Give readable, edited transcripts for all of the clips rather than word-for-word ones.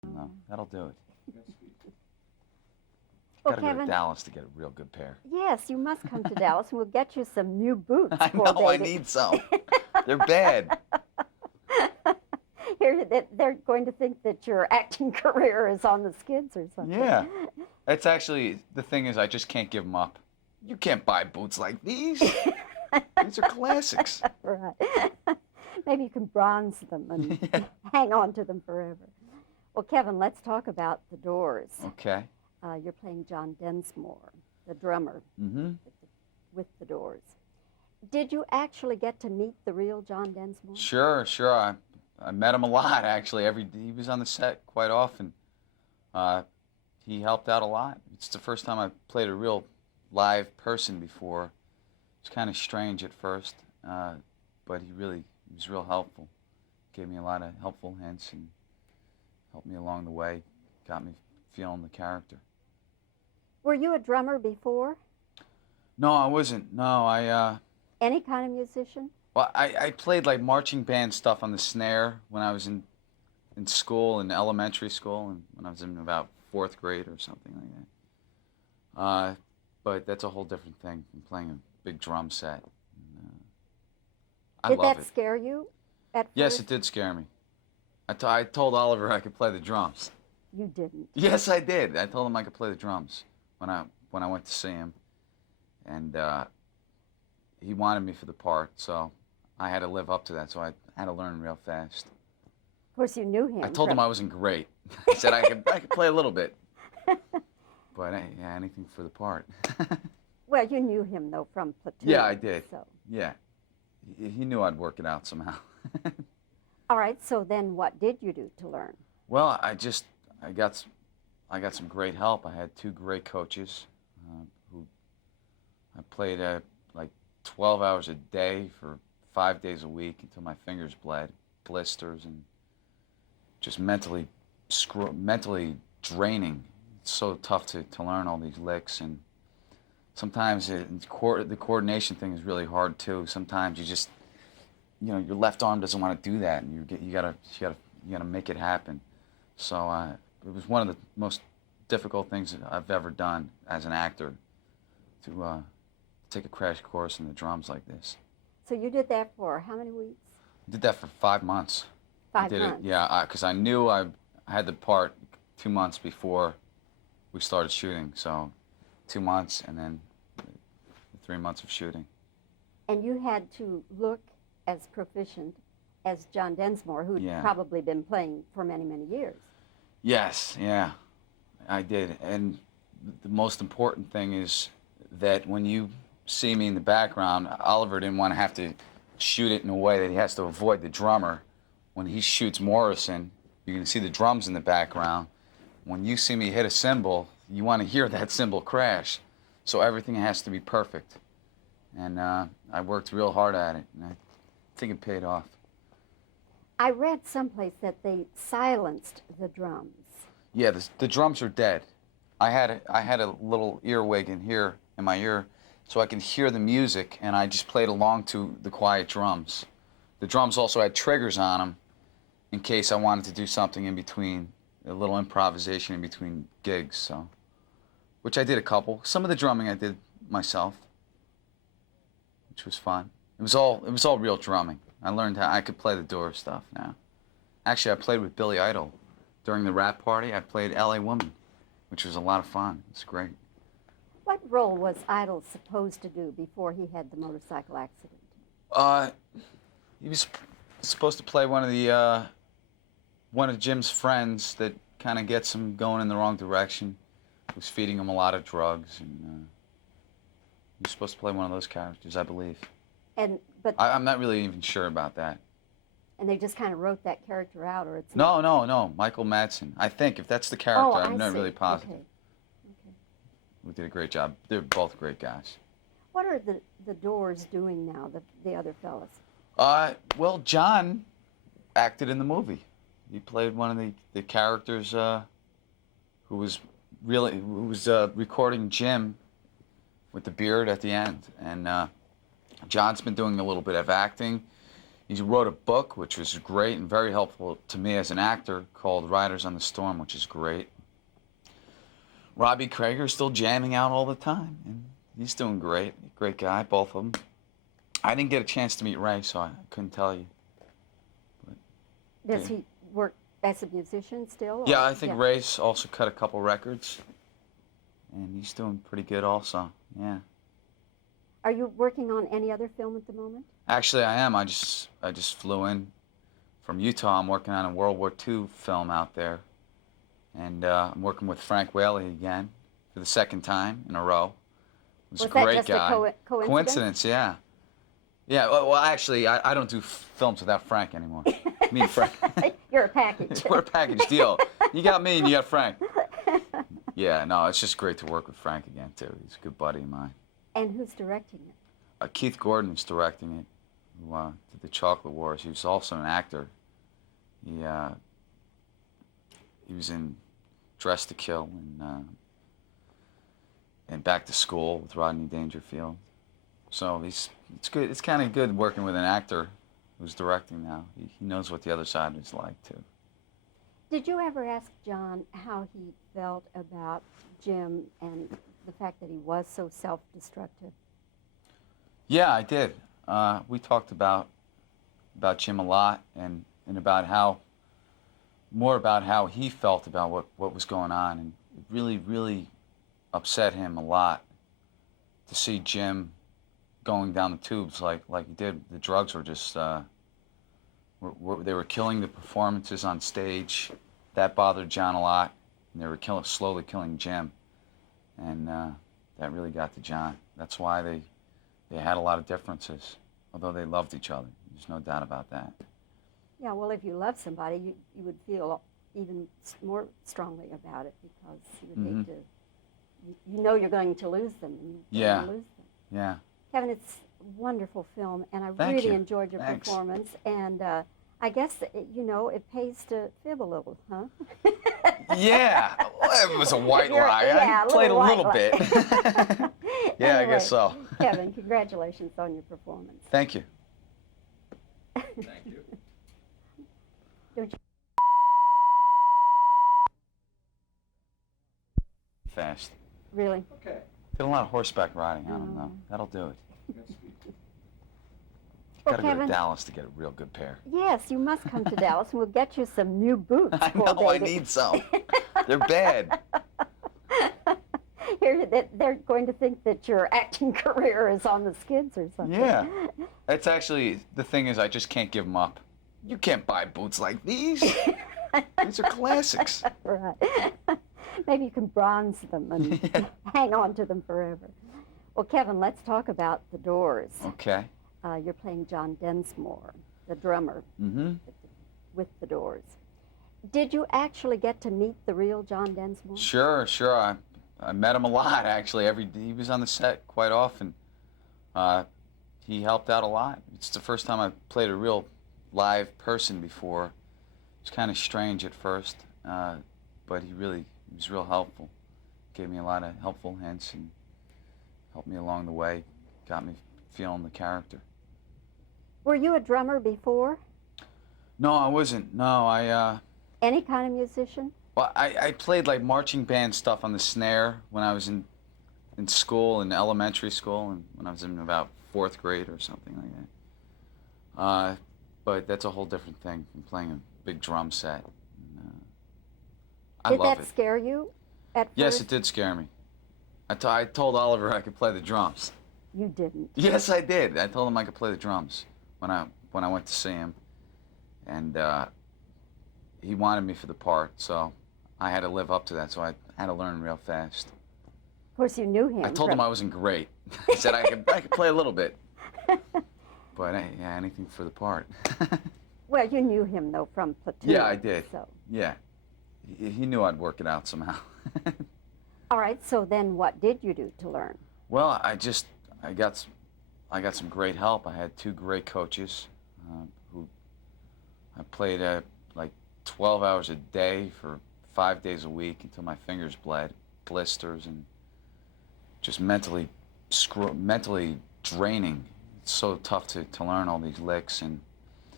No, that'll do it. Well, Gotta go to Kevin, Dallas to get a real good pair. yes, you must come to Dallas and we'll get you some new boots, I poor know, I baby. need some. They're bad. Here, they're going to think that your acting career is on the skids or something. Yeah. It's actually, the thing is, I just can't give them up. You can't buy boots like these. These are classics. Right. Maybe you can bronze them and hang on to them forever. Well, Kevin, let's talk about the Doors. Okay. You're playing John Densmore, the drummer with the Doors. Did you actually get to meet the real John Densmore? Sure, sure. I met him a lot, actually. He was on the set quite often. He helped out a lot. It's the first time I played a real live person before. It was kind of strange at first, but he was real helpful. Gave me a lot of helpful hints and helped me along the way. Got me feeling the character. Were you a drummer before? No, I wasn't. No, Any kind of musician? well, I played like marching band stuff on the snare when I was in school, in elementary school, and when I was in about 4th grade or something like that. But that's a whole different thing from playing a big drum set. I Did love that it. scare you at first? Yes, it did scare me. I told Oliver I could play the drums. You didn't. Yes, I did. I told him I could play the drums when I went to see him, and he wanted me for the part, so I had to live up to that. So I had to learn real fast. Of course, you knew him. I told him I wasn't great. I said I could play a little bit, but yeah, anything for the part. Well, you knew him though from Platoon. Yeah, I did. So. Yeah, he knew I'd work it out somehow. All right. So then, what did you do to learn? Well, I got some great help. I had 2 great coaches who I played like 12 hours a day for 5 days a week until my fingers bled, blisters, and just mentally draining. It's so tough to learn all these licks, and sometimes the coordination thing is really hard too. Sometimes you just, your left arm doesn't want to do that, and you gotta make it happen. So it was one of the most difficult things that I've ever done as an actor, to take a crash course in the drums like this. So you did that for how many weeks? I did that for 5 months. 5 I did months. it, yeah, because I knew I had the part 2 months before we started shooting. So 2 months and then 3 months of shooting. And you had to look as proficient as John Densmore, who'd probably been playing for many, many years. Yes, yeah, I did. And the most important thing is that when you see me in the background, Oliver didn't want to have to shoot it in a way that he has to avoid the drummer. When he shoots Morrison, you can see the drums in the background. When you see me hit a cymbal, you want to hear that cymbal crash. So everything has to be perfect. And I worked real hard at it, and I think it paid off. I read someplace that they silenced the drums. Yeah, the drums are dead. I had a little earwig in here in my ear, so I could hear the music, and I just played along to the quiet drums. The drums also had triggers on them in case I wanted to do something in between, a little improvisation in between gigs. So, which I did a couple. Some of the drumming I did myself, which was fun. It was all real drumming. I learned how I could play the Doors stuff now. Actually, I played with Billy Idol during the rap party. I played L.A. Woman, which was a lot of fun. It's great. What role was Idol supposed to do before he had the motorcycle accident? He was supposed to play one of Jim's friends that kind of gets him going in the wrong direction. Was feeding him a lot of drugs, and he was supposed to play one of those characters, I believe. But I'm not really even sure about that. And they just kind of wrote that character out, or it's No, Michael Madsen. I think if that's the character, I'm not really positive. Okay. We did a great job. They're both great guys. What are the Doors doing now, the other fellas? Well, John acted in the movie. He played one of the characters who was recording Jim with the beard at the end. And John's been doing a little bit of acting. He wrote a book, which was great and very helpful to me as an actor, called Riders on the Storm, which is great. Robbie Krieger's still jamming out all the time, and he's doing great. Great guy, both of them. I didn't get a chance to meet Ray, so I couldn't tell you. But, Does he work as a musician still? yeah, or- I think Ray's also cut a couple records, and he's doing pretty good also. Yeah. Are you working on any other film at the moment? Actually, I am. I just flew in from Utah. I'm working on a World War II film out there, and I'm working with Frank Whaley again for the second time in a row. He's a Was that great just a guy. coincidence? Coincidence, yeah. Yeah. Well, actually, I don't do films without Frank anymore. Me and Frank. You're a package. We're a package deal. You got me and you got Frank. Yeah. No, it's just great to work with Frank again too. He's a good buddy of mine. And who's directing it? Keith Gordon is directing it, who did the Chocolate Wars. He was also an actor. He was in Dress to Kill and Back to School with Rodney Dangerfield. So it's good. It's kind of good working with an actor who's directing now. He knows what the other side is like too. Did you ever ask John how he felt about Jim and the fact that he was so self-destructive? Yeah, I did. We talked about Jim a lot and about how he felt about what was going on, and it really upset him a lot to see Jim going down the tubes like he did. The drugs were just they were killing the performances on stage. That bothered John a lot, and they were slowly killing Jim, and that really got to John. That's why they had a lot of differences, although they loved each other. There's no doubt about that. Yeah, well, if you love somebody, you would feel even more strongly about it, because you would hate to, you know you're going to lose them. And you don't wanna lose them. Yeah. Kevin, it's a wonderful film, and I Thank really you. enjoyed your Thanks. performance. And I guess, it pays to fib a little, huh? Yeah, well, it was a white lie. Yeah, I played a white little lie. bit. Yeah, I guess so. Kevin, congratulations on your performance. Thank you. Thank you. Don't you? Fast. Really? Okay. Did a lot of horseback riding. I don't Oh. know. That'll do it. That's sweet. Well, Gotta go to Kevin- Dallas to get a real good pair. Yes, you must come to Dallas, and we'll get you some new boots. I for know. I baby. need some. They're bad. They're going to think that your acting career is on the skids or something. Yeah. It's actually, the thing is, I just can't give them up. You can't buy boots like these. These are classics. Right. Maybe you can bronze them and Yeah. hang on to them forever. Well, Kevin, let's talk about The Doors. Okay. You're playing John Densmore, the drummer Mm-hmm. with The Doors. Did you actually get to meet the real John Densmore? Sure. I met him a lot, actually. He was on the set quite often. He helped out a lot. It's the first time I played a real live person before. It was kind of strange at first, but he was real helpful. Gave me a lot of helpful hints and helped me along the way. Got me feeling the character. Were you a drummer before? No, I wasn't. No, Any kind of musician? well, I played like marching band stuff on the snare when I was in school, in elementary school, and when I was in about 4th grade or something like that. But that's a whole different thing from playing a big drum set. I Did love that it. scare you at first? Yes, it did scare me. I told Oliver I could play the drums. You didn't. Yes, I did. I told him I could play the drums when I went to see him, and he wanted me for the part, so I had to live up to that. So I had to learn real fast. Of course, you knew him. I told him I wasn't great. I said I could play a little bit, but yeah, anything for the part. Well, you knew him, though, from Platoon. Yeah, I did. So. Yeah, he knew I'd work it out somehow. All right, so then what did you do to learn? Well, I got some great help. I had 2 great coaches who I played like 12 hours a day for 5 days a week until my fingers bled, blisters, and just mentally draining. It's so tough to learn all these licks, and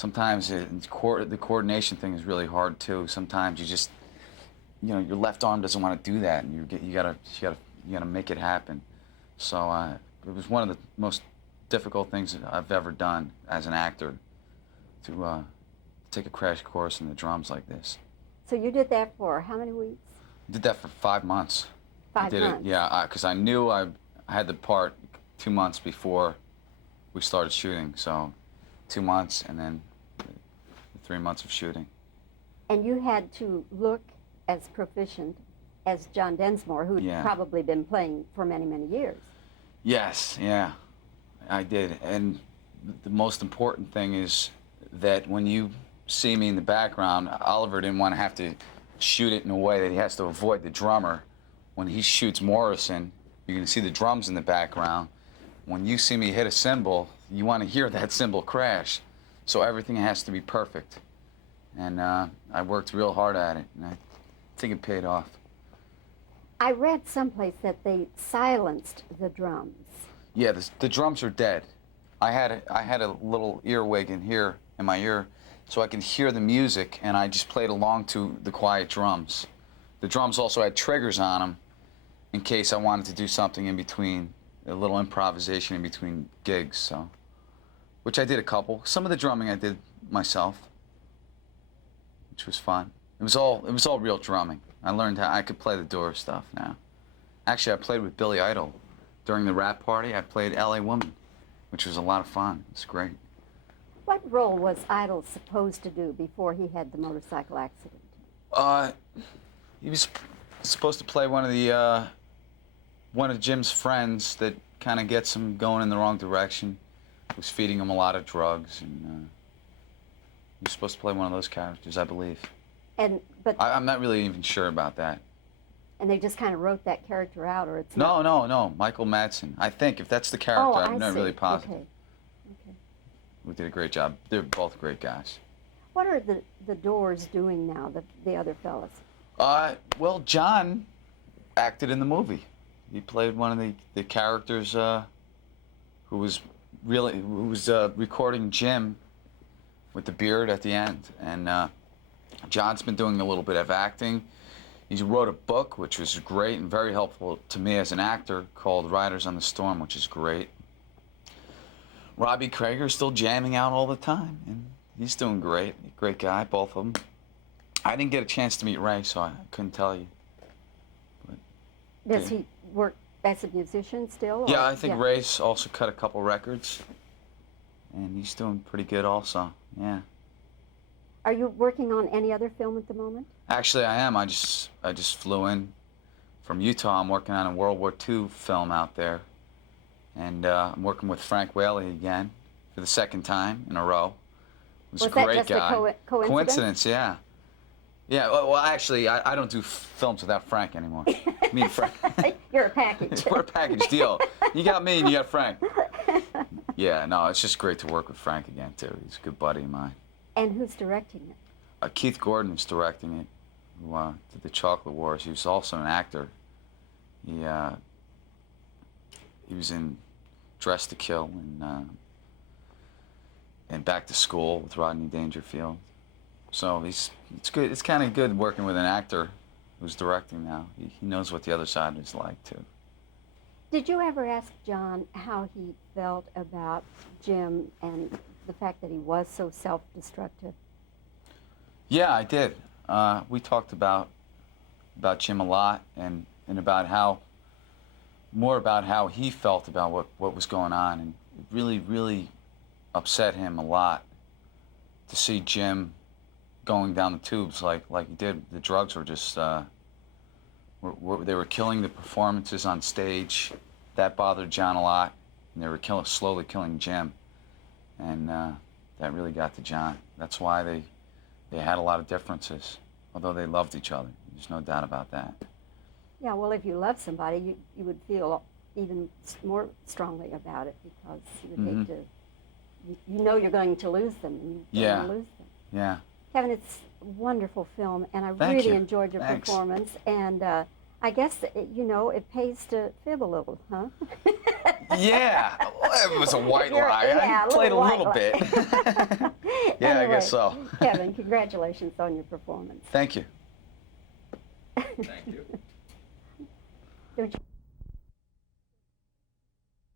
sometimes the coordination thing is really hard too. Sometimes you just, you know, your left arm doesn't want to do that, and you gotta make it happen. So it was one of the most difficult things that I've ever done as an actor, to take a crash course in the drums like this. So you did that for how many weeks? I did that for 5 months. 5 I did months? it, yeah, because I knew I had the part 2 months before we started shooting. So 2 months and then 3 months of shooting. And you had to look as proficient as John Densmore, who'd Yeah. probably been playing for many, many years. Yes, yeah, I did. And the most important thing is that when you see me in the background, Oliver didn't want to have to shoot it in a way that he has to avoid the drummer. When he shoots Morrison, you can see the drums in the background. When you see me hit a cymbal, you want to hear that cymbal crash. So everything has to be perfect. And I worked real hard at it, and I think it paid off. I read someplace that they silenced the drums. Yeah, the drums are dead. I had a little earwig in here in my ear, so I can hear the music, and I just played along to the quiet drums. The drums also had triggers on them in case I wanted to do something in between, a little improvisation in between gigs. So, which I did a couple. Some of the drumming I did myself, which was fun. It was all real drumming. I learned how I could play the Doors stuff now. Actually, I played with Billy Idol during the rap party. I played L.A. Woman, which was a lot of fun. It's great. What role was Idol supposed to do before he had the motorcycle accident? He was supposed to play one of Jim's friends that kind of gets him going in the wrong direction. Was feeding him a lot of drugs, and he was supposed to play one of those characters, I believe. But I'm not really even sure about that. and they just kind of wrote that character out, or it's No, Michael Madsen. I think if that's the character, Oh, I'm I not see. really positive. Okay. We did a great job. They're both great guys. What are the Doors doing now, the other fellas? Well, John acted in the movie. He played one of the characters who was recording Jim with the beard at the end. And John's been doing a little bit of acting. He wrote a book, which was great and very helpful to me as an actor, called Riders on the Storm, which is great. Robbie Krieger's still jamming out all the time, and he's doing great. Great guy, both of them. I didn't get a chance to meet Ray, so I couldn't tell you. But, Does he work as a musician still? yeah, or- I think Ray's also cut a couple records, and he's doing pretty good also. Yeah. Are you working on any other film at the moment? Actually, I am. I just flew in from Utah. I'm working on a World War II film out there, and I'm working with Frank Whaley again for the second time in a row. He was a Was that great just a guy. coincidence? Coincidence, yeah. Yeah. Well, actually, I don't do films without Frank anymore. Me and Frank. You're a package. We're a package deal. You got me and you got Frank. Yeah. No, it's just great to work with Frank again too. He's a good buddy of mine. And who's directing it? Keith Gordon is directing it, who did the Chocolate Wars. He was also an actor. He was in Dress to Kill and Back to School with Rodney Dangerfield. So it's good. It's kind of good working with an actor who's directing now. He knows what the other side is like too. Did you ever ask John how he felt about Jim and the fact that he was so self-destructive? Yeah, I did. We talked about Jim a lot and about how he felt about what was going on, and it really upset him a lot to see Jim going down the tubes like he did. The drugs were just they were killing the performances on stage. That bothered John a lot, and they were slowly killing Jim, and that really got to John. That's why they had a lot of differences, although they loved each other. There's no doubt about that. Yeah, well, if you love somebody, you would feel even more strongly about it, because you would hate to, you know you're going to lose them, and you don't want to lose them. Yeah. Kevin, it's a wonderful film, and I Thank really you. enjoyed your Thanks. performance, and I guess, it pays to fib a little, huh? Yeah, well, it was a white You're- lie. yeah, I played a white little lie. bit. Yeah, I Anyway, guess so. Kevin, congratulations on your performance. Thank you. Thank you. Don't you-